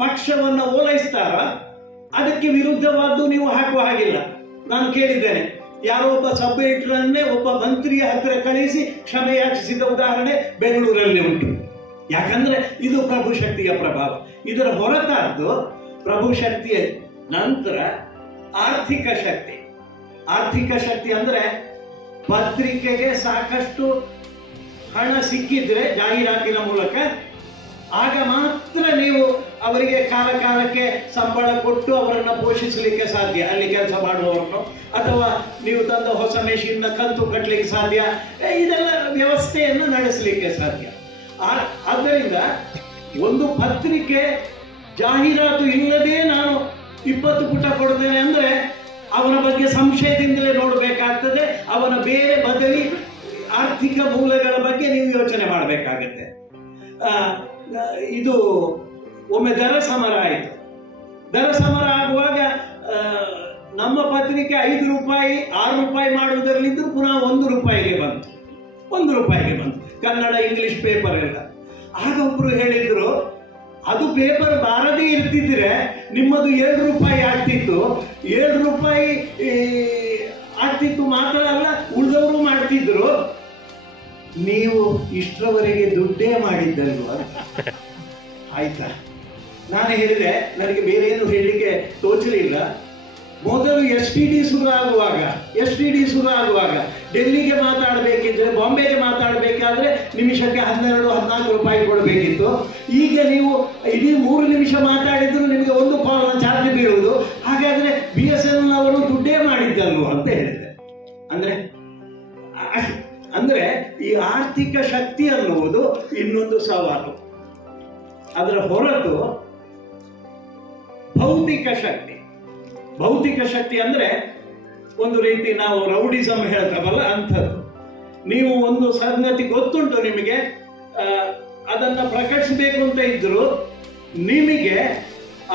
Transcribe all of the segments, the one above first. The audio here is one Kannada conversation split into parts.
ಪಕ್ಷವನ್ನು ಓಲೈಸ್ತಾರ ಅದಕ್ಕೆ ವಿರುದ್ಧವಾದ್ದು ನೀವು ಹಾಕುವ ಹಾಗಿಲ್ಲ. ನಾನು ಕೇಳಿದ್ದೇನೆ, ಯಾರೋ ಒಬ್ಬ ಸಬ್ ಎಡಿಟರನ್ನೇ ಒಬ್ಬ ಮಂತ್ರಿಯ ಹತ್ತಿರ ಕಳಿಸಿ ಕ್ಷಮೆ ಯಾಚಿಸಿದ ಉದಾಹರಣೆ ಬೆಂಗಳೂರಲ್ಲಿ ಉಂಟು. ಯಾಕಂದ್ರೆ ಇದು ಪ್ರಭು ಶಕ್ತಿಯ ಪ್ರಭಾವ. ಇದರ ಹೊರತಾದ್ದು ಪ್ರಭು ಶಕ್ತಿಯ ನಂತರ ಆರ್ಥಿಕ ಶಕ್ತಿ. ಆರ್ಥಿಕ ಶಕ್ತಿ ಅಂದ್ರೆ ಪತ್ರಿಕೆಗೆ ಸಾಕಷ್ಟು ಹಣ ಸಿಕ್ಕಿದ್ರೆ ಜಾಹೀರಾತಿನ ಮೂಲಕ, ಆಗ ಮಾತ್ರ ನೀವು ಅವರಿಗೆ ಕಾಲ ಕಾಲಕ್ಕೆ ಸಂಬಳ ಕೊಟ್ಟು ಅವರನ್ನು ಪೋಷಿಸಲಿಕ್ಕೆ ಸಾಧ್ಯ, ಅಲ್ಲಿ ಕೆಲಸ ಮಾಡುವವರನ್ನು, ಅಥವಾ ನೀವು ತಂದ ಹೊಸ ಮೆಷಿನ್ನ ಕಂತು ಕಟ್ಟಲಿಕ್ಕೆ ಸಾಧ್ಯ, ಇದೆಲ್ಲ ವ್ಯವಸ್ಥೆಯನ್ನು ನಡೆಸಲಿಕ್ಕೆ ಸಾಧ್ಯ. ಆದ್ದರಿಂದ ಒಂದು ಪತ್ರಿಕೆ ಜಾಹೀರಾತು ಇಲ್ಲದೆ ನಾನು 20 ಪುಟ ಕೊಡ್ತೇನೆ ಅಂದರೆ ಅವನ ಬಗ್ಗೆ ಸಂಶಯದಿಂದಲೇ ನೋಡಬೇಕಾಗ್ತದೆ. ಅವನ ಬೇರೆ ಬದಲಿ ಆರ್ಥಿಕ ಮೂಲಗಳ ಬಗ್ಗೆ ನೀವು ಯೋಚನೆ ಮಾಡಬೇಕಾಗತ್ತೆ. ಇದು ಒಮ್ಮೆ ದರ ಸಮರ ಆಯಿತು. ದರ ಸಮರ ಆಗುವಾಗ ನಮ್ಮ ಪತ್ರಿಕೆ 5 ರೂಪಾಯಿ 6 ರೂಪಾಯಿ ಮಾಡುವುದರಲ್ಲಿದ್ದು ಪುನಃ 1 ರೂಪಾಯಿಗೆ ಬಂತು. 1 ರೂಪಾಯಿಗೆ ಬಂತು ಕನ್ನಡ ಇಂಗ್ಲಿಷ್ ಪೇಪರ್ ಎಲ್ಲ. ಆಗ ಒಬ್ರು ಹೇಳಿದ್ರು, ಅದು ಪೇಪರ್ ಬಾರದೇ ಇರ್ತಿದ್ರೆ ನಿಮ್ಮದು 7 ರೂಪಾಯಿ ಆಗ್ತಿತ್ತು. 7 ರೂಪಾಯಿ ಆಗ್ತಿತ್ತು ಮಾತ್ರ ಅಲ್ಲ, ಉಳಿದವರು ಮಾಡ್ತಿದ್ರು. ನೀವು ಇಷ್ಟರವರೆಗೆ ದುಡ್ಡೇ ಮಾಡಿದ್ದಲ್ವ? ಆಯ್ತಾ? ನಾನು ಹೇಳಿದೆ, ನನಗೆ ಬೇರೆ ಏನು ಹೇಳಲಿಕ್ಕೆ ತೋಚಲಿಲ್ಲ. ಮೊದಲು STD ಶುರು ಆಗುವಾಗ ಡೆಲ್ಲಿಗೆ ಮಾತಾಡಬೇಕಿದ್ರೆ, ಬಾಂಬೆಗೆ ಮಾತಾಡಬೇಕಾದ್ರೆ ನಿಮಿಷಕ್ಕೆ 12-14 ರೂಪಾಯಿ ಕೊಡಬೇಕಿತ್ತು. ಈಗ ನೀವು ಇಡೀ 3 ನಿಮಿಷ ಮಾತಾಡಿದ್ರು ನಿಮಗೆ 1 ಕಾಲ್ನ ಚಾರ್ಜ್ ಬೀಳುವುದು. ಹಾಗಾದ್ರೆ BSNL ಅವರು ದುಡ್ಡೇ ಮಾಡಿದ್ದಲ್ವ ಅಂತ ಹೇಳಿದೆ. ಅಂದ್ರೆ ಈ ಆರ್ಥಿಕ ಶಕ್ತಿ ಅನ್ನುವುದು ಇನ್ನೊಂದು ಸವಾಲು. ಅದರ ಹೊರತು ಭೌತಿಕ ಶಕ್ತಿ ಅಂದ್ರೆ ಒಂದು ರೀತಿ ನಾವು ರೌಡಿಸಮ್ ಹೇಳ್ತಾವಲ್ಲ ಅಂಥದ್ದು. ನೀವು ಒಂದು ಸಂಗತಿ ಗೊತ್ತುಂಟು ನಿಮಗೆ, ಅದನ್ನ ಪ್ರಕಟಿಸಬೇಕು ಅಂತ ಇದ್ರು ನಿಮಗೆ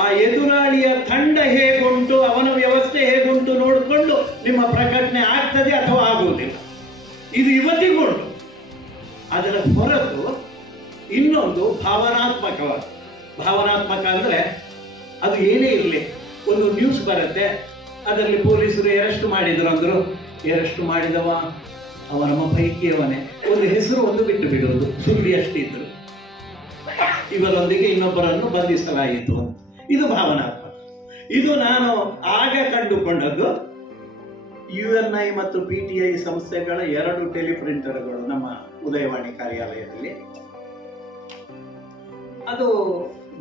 ಆ ಎದುರಾಳಿಯ ತಂಡ ಹೇಗುಂಟು, ಅವನ ವ್ಯವಸ್ಥೆ ಹೇಗುಂಟು ನೋಡಿಕೊಂಡು ನಿಮ್ಮ ಪ್ರಕಟಣೆ ಆಗ್ತದೆ ಅಥವಾ ಆಗುವುದಿಲ್ಲ. ಇದು ಇವತ್ತಿಗುಂಟು. ಅದರ ಹೊರತು ಇನ್ನೊಂದು ಭಾವನಾತ್ಮಕ ಅಂದ್ರೆ ಅದು ಏನೇ ಇರಲಿ, ಒಂದು ನ್ಯೂಸ್ ಬರುತ್ತೆ, ಅದರಲ್ಲಿ ಪೊಲೀಸರು ಅರೆಸ್ಟ್ ಮಾಡಿದ್ರು ಅಂದ್ರು, ಅರೆಸ್ಟ್ ಮಾಡಿದವ ಅವ ನಮ್ಮ ಪೈಕಿಯವನೇ, ಒಂದು ಹೆಸರು ಒಂದು ಬಿಟ್ಟು ಬಿಡುವುದು, ಸುಳ್ಳಿ ಅಷ್ಟಿದ್ರು, ಇವರೊಂದಿಗೆ ಇನ್ನೊಬ್ಬರನ್ನು ಬಂಧಿಸಲಾಯಿತು ಅಂತ. ಇದು ಭಾವನಾತ್ಮಕ. ಇದು ನಾನು ಆಗ ಕಂಡುಕೊಂಡದ್ದು. UNI ಮತ್ತು PTI ಸಂಸ್ಥೆಗಳ 2 ಟೆಲಿಪ್ರಿಂಟರ್ಗಳು ನಮ್ಮ ಉದಯವಾಣಿ ಕಾರ್ಯಾಲಯದಲ್ಲಿ. ಅದು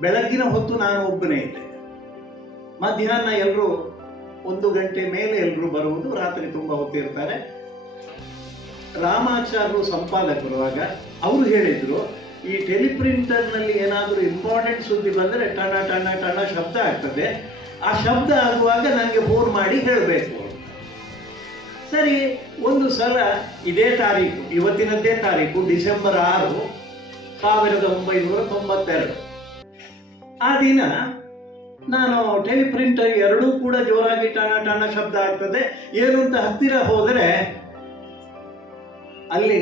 ಬೆಳಗ್ಗಿನ ಹೊತ್ತು ನಾನು ಒಬ್ಬನೇ ಇದ್ದೆ. ಮಧ್ಯಾಹ್ನ ಎಲ್ಲರೂ 1 ಗಂಟೆ ಮೇಲೆ ಎಲ್ಲರೂ ಬರುವುದು, ರಾತ್ರಿ ತುಂಬ ಹೊತ್ತಿರ್ತಾರೆ. ರಾಮಾಚಾರ್ಯರು ಸಂಪಾದಕರು. ಆಗ ಅವರು ಹೇಳಿದ್ರು, ಈ ಟೆಲಿಪ್ರಿಂಟರ್ನಲ್ಲಿ ಏನಾದರೂ ಇಂಪಾರ್ಟೆಂಟ್ ಸುದ್ದಿ ಬಂದರೆ ಟಣ ಟಣ ಟಣ ಶಬ್ದ ಆಗ್ತದೆ, ಆ ಶಬ್ದ ಆಗುವಾಗ ನನಗೆ ಫೋನ್ ಮಾಡಿ ಹೇಳಬೇಕು ಅಂತ. ಸರಿ, ಒಂದು ಸಲ ಇದೇ ತಾರೀಕು, ಇವತ್ತಿನದ್ದೇ ತಾರೀಕು, ಡಿಸೆಂಬರ್ 6, 1992. ಆ ದಿನ ನಾನು ಟೆಲಿಪ್ರಿಂಟರ್ ಎರಡೂ ಕೂಡ ಜೋರಾಗಿ ಟಣ ಟಣ ಶಬ್ದ ಆಗ್ತದೆ. ಏನು ಅಂತ ಹತ್ತಿರ ಹೋದರೆ ಅಲ್ಲಿ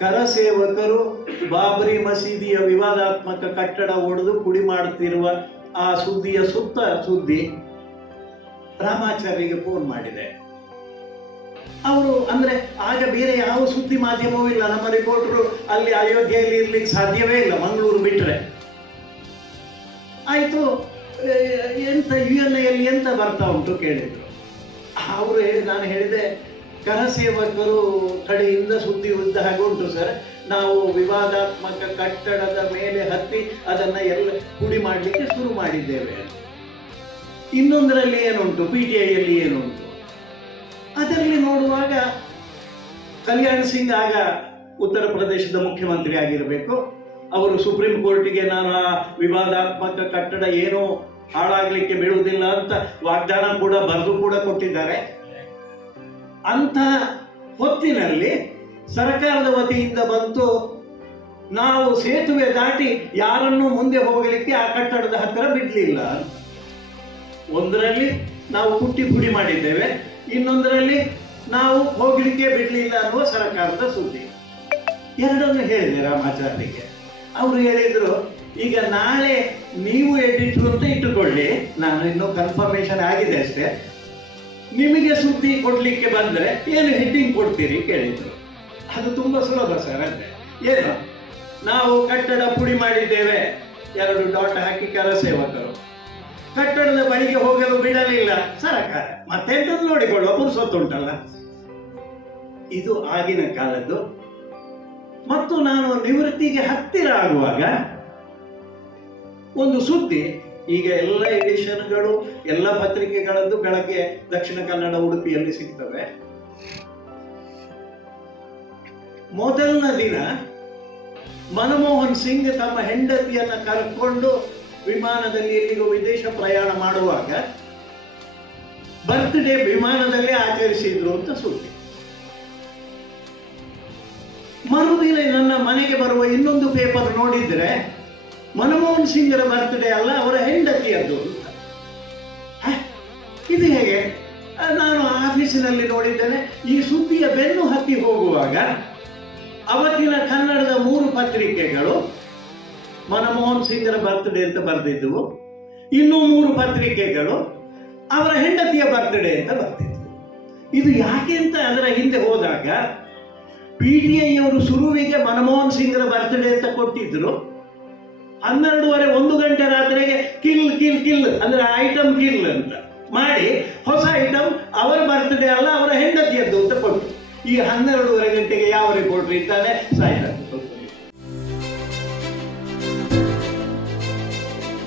ಕರಸೇವಕರು ಬಾಬರಿ ಮಸೀದಿಯ ವಿವಾದಾತ್ಮಕ ಕಟ್ಟಡ ಒಡೆದು ಪುಡಿ ಮಾಡುತ್ತಿರುವ ಆ ಸುದ್ದಿಯ ಸುದ್ದಿ ರಾಮಾಚಾರ್ಯರಿಗೆ ಫೋನ್ ಮಾಡಿದೆ. ಅವರು ಅಂದ್ರೆ ಆಗ ಬೇರೆ ಯಾವ ಸುದ್ದಿ ಮಾಧ್ಯಮವೂ ಇಲ್ಲ, ನಮ್ಮ ರಿಪೋರ್ಟರು ಅಲ್ಲಿ ಅಯೋಧ್ಯೆಯಲ್ಲಿ ಇರ್ಲಿಕ್ಕೆ ಸಾಧ್ಯವೇ ಇಲ್ಲ, ಮಂಗಳೂರು ಬಿಟ್ಟರೆ. ಆಯಿತು, ಎಂತ UNIಯಲ್ಲಿ ಎಂತ ಬರ್ತಾ ಉಂಟು ಕೇಳಿದರು. ಅವರು ನಾನು ಹೇಳಿದೆ, ಕರಸೇವಕರು ಕಡೆಯಿಂದ ಸುದ್ದಿ ಉದ್ದ ಹಾಗೆ ಉಂಟು ಸರ್, ನಾವು ವಿವಾದಾತ್ಮಕ ಕಟ್ಟಡದ ಮೇಲೆ ಹತ್ತಿ ಅದನ್ನು ಎಲ್ಲ ಪುಡಿ ಮಾಡಲಿಕ್ಕೆ ಶುರು ಮಾಡಿದ್ದೇವೆ. ಇನ್ನೊಂದರಲ್ಲಿ ಏನುಂಟು, PTIಯಲ್ಲಿ ಏನುಂಟು, ಅದರಲ್ಲಿ ನೋಡುವಾಗ ಕಲ್ಯಾಣ್ ಸಿಂಗ್ ಆಗ ಉತ್ತರ ಪ್ರದೇಶದ ಮುಖ್ಯಮಂತ್ರಿ ಆಗಿರಬೇಕು. ಅವರು ಸುಪ್ರೀಂ ಕೋರ್ಟಿಗೆ ನಾನು ಆ ವಿವಾದಾತ್ಮಕ ಕಟ್ಟಡ ಏನೂ ಹಾಳಾಗಲಿಕ್ಕೆ ಬಿಡುವುದಿಲ್ಲ ಅಂತ ವಾಗ್ದಾನ ಕೂಡ ಬರೆದು ಕೂಡ ಕೊಟ್ಟಿದ್ದಾರೆ. ಅಂಥ ಹೊತ್ತಿನಲ್ಲಿ ಸರ್ಕಾರದ ವತಿಯಿಂದ ಬಂತು, ನಾವು ಸೇತುವೆ ದಾಟಿ ಯಾರನ್ನೂ ಮುಂದೆ ಹೋಗಲಿಕ್ಕೆ ಆ ಕಟ್ಟಡದ ಹತ್ತಿರ ಬಿಡಲಿಲ್ಲ. ಒಂದರಲ್ಲಿ ನಾವು ಕುಟ್ಟಿ ಪುಡಿ ಮಾಡಿದ್ದೇವೆ, ಇನ್ನೊಂದರಲ್ಲಿ ನಾವು ಹೋಗಲಿಕ್ಕೆ ಬಿಡಲಿಲ್ಲ ಅನ್ನುವ ಸರ್ಕಾರದ ಸುದ್ದಿ. ಎರಡನ್ನು ಹೇಳಿದೆ ರಾಮಾಚಾರ್ಯರಿಗೆ. ಅವರು ಹೇಳಿದರು, ಈಗ ನಾಳೆ ನೀವು ಎಡಿಟ್ರು ಅಂತ ಇಟ್ಟುಕೊಳ್ಳಿ, ನಾನು ಇನ್ನೂ ಕನ್ಫರ್ಮೇಶನ್ ಆಗಿದೆ ಅಷ್ಟೇ. ನಿಮಗೆ ಸುದ್ದಿ ಕೊಡ್ಲಿಕ್ಕೆ ಬಂದ್ರೆ ಏನು ಹೆಡ್ಡಿಂಗ್ ಕೊಡ್ತೀರಿ ಕೇಳಿದ್ರು. ಅದು ತುಂಬಾ ಸುಲಭ ಸರ್. ಅಂದ್ರೆ ಏನು, ನಾವು ಕಟ್ಟಡ ಪುಡಿ ಮಾಡಿದ್ದೇವೆ, 2 ಡಾಟ್ ಹಾಕಿ ಕರಸೇವಕರು, ಕಟ್ಟಡದ ಬಳಿಗೆ ಹೋಗಲು ಬಿಡಲಿಲ್ಲ ಸರಕಾರ, ಮತ್ತೆಂತದ್ದು ನೋಡಿಕೊಳ್ಳುವ ಪುರುಸೊತ್ತುಂಟಲ್ಲ. ಇದು ಆಗಿನ ಕಾಲದ್ದು. ಮತ್ತು ನಾನು ನಿವೃತ್ತಿಗೆ ಹತ್ತಿರ ಆಗುವಾಗ ಒಂದು ಸುದ್ದಿ, ಈಗ ಎಲ್ಲ ಎಡಿಷನ್ಗಳು ಎಲ್ಲ ಪತ್ರಿಕೆಗಳದ್ದು ಬೆಳಗ್ಗೆ ದಕ್ಷಿಣ ಕನ್ನಡ ಉಡುಪಿಯಲ್ಲಿ ಸಿಗ್ತವೆ. ಮೊದಲನ ದಿನ ಮನಮೋಹನ್ ಸಿಂಗ್ ತಮ್ಮ ಹೆಂಡತಿಯನ್ನ ಕರ್ಕೊಂಡು ವಿಮಾನದಲ್ಲಿ ಎಲ್ಲಿಗೂ ವಿದೇಶ ಪ್ರಯಾಣ ಮಾಡುವಾಗ ಬರ್ತ್ಡೇ ವಿಮಾನದಲ್ಲೇ ಆಚರಿಸಿದ್ರು ಅಂತ ಸುದ್ದಿ. ಮರುದಿನ ನನ್ನ ಮನೆಗೆ ಬರುವ ಇನ್ನೊಂದು ಪೇಪರ್ ನೋಡಿದ್ರೆ ಮನಮೋಹನ್ ಸಿಂಗರ ಬರ್ತ್ಡೇ ಅಲ್ಲ, ಅವರ ಹೆಂಡತಿಯದ್ದು ಅಂತ. ಇದು ಹೇಗೆ? ನಾನು ಆಫೀಸಿನಲ್ಲಿ ನೋಡಿದ್ದೇನೆ. ಈ ಸುದ್ದಿಯ ಬೆನ್ನು ಹತ್ತಿ ಹೋಗುವಾಗ ಅವತ್ತಿನ ಕನ್ನಡದ 3 ಪತ್ರಿಕೆಗಳು ಮನಮೋಹನ್ ಸಿಂಗರ ಬರ್ತ್ಡೇ ಅಂತ ಬರೆದಿದ್ದವು, ಇನ್ನೂ 3 ಪತ್ರಿಕೆಗಳು ಅವರ ಹೆಂಡತಿಯ ಬರ್ತ್ಡೇ ಅಂತ ಬರ್ತಿದ್ವು. ಇದು ಯಾಕೆ ಅಂತ ಅದರ ಹಿಂದೆ ಹೋದಾಗ PTI ಅವರು ಶುರುವಿಗೆ ಮನಮೋಹನ್ ಸಿಂಗರ ಬರ್ತ್ಡೇ ಅಂತ ಕೊಟ್ಟಿದ್ರು. 12:30 1 ಗಂಟೆ ರಾತ್ರಿಗೆ ಕಿಲ್ ಕಿಲ್ ಕಿಲ್ ಅಂದ್ರೆ ಐಟಮ್ ಕಿಲ್ ಅಂತ ಮಾಡಿ ಹೊಸ ಐಟಮ್ ಅವರ ಬರ್ತ್ಡೇ ಅಲ್ಲ ಅವರ ಹೆಂಡತಿಯದ್ದು ಅಂತ ಕೊಟ್ಟು, ಈ 12:30 ಗಂಟೆಗೆ ಯಾವ ರಿಪೋರ್ಟರ್ ಇರ್ತಾನೆ ಸಾಯ್ತಾನೆ.